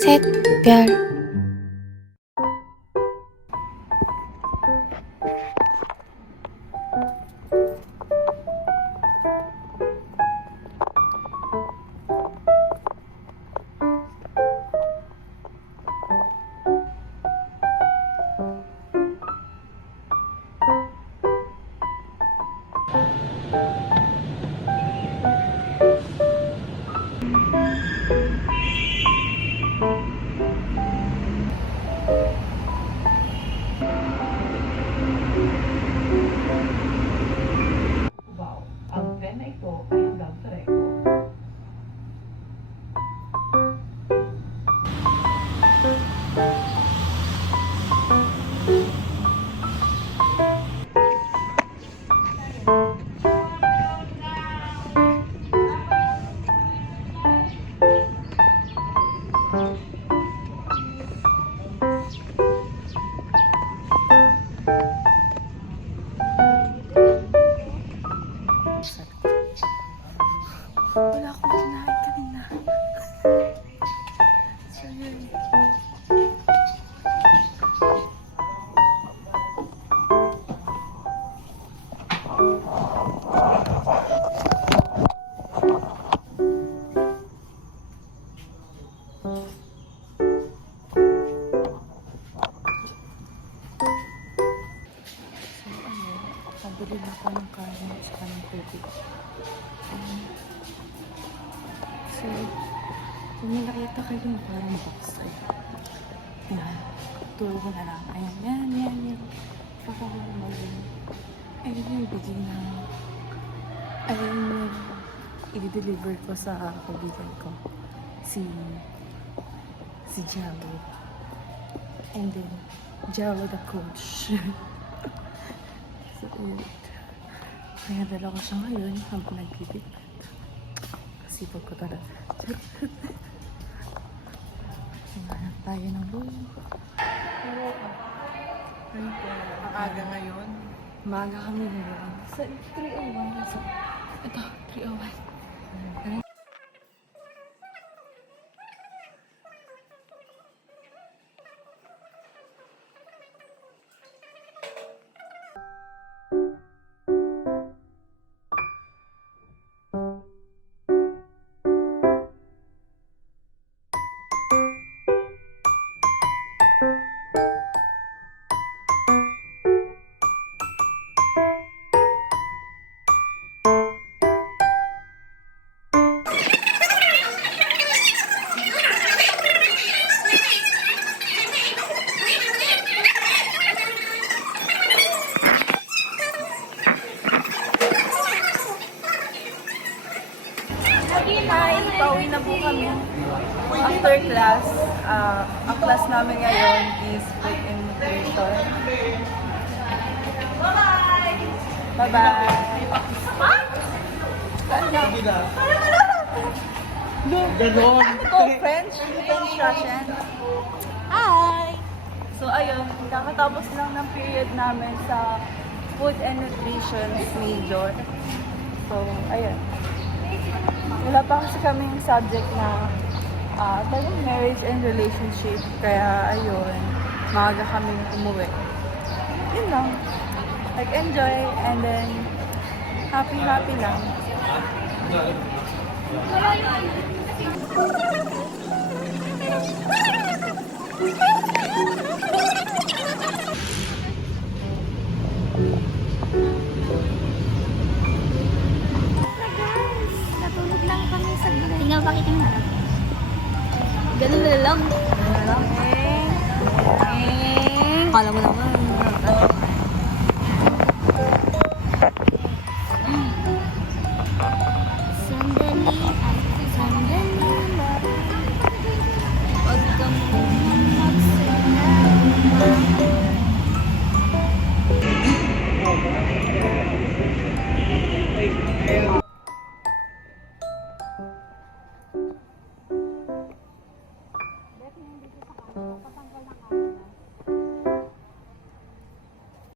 샛별 Ang pen na ito ay hanggang recto. Wala akong kinain kanina. So yun. Pabili na ako ng kanin sa kanang tubig. So, kung may nakita kayong parang box ay tulog na lang. Ayan, yan. Pakakamalin. Ayun yung biging na ayun yung i-deliver ko sa kaibigan ko. Si Jalo. And then, Jalo the coach. So, kaya dala ko siya ngayon habang nagpipit. Sipag ko talaga. Hanap tayo ng boy. Ang aga ngayon. Maaga kami ngayon. Sa 3:01. Ito, 3:01. Hi! Pauwi na po kami. After class, ang class namin ngayon is food and nutrition. Bye-bye! Bye-bye! Ganon. Ano to? French? French Russian? Hi! So ayun, kakatapos lang ng period namin sa food and nutrition major. So ayun. Wala pa kasi kaming subject na talagang marriage and relationship. Kaya ayun, maaga kaming umuwi. Yun lang. Like enjoy and then happy lang. Natulog lang kami sa gulay. Tingnan, bakit yung harap? Ganun na lang. Kala mo naman.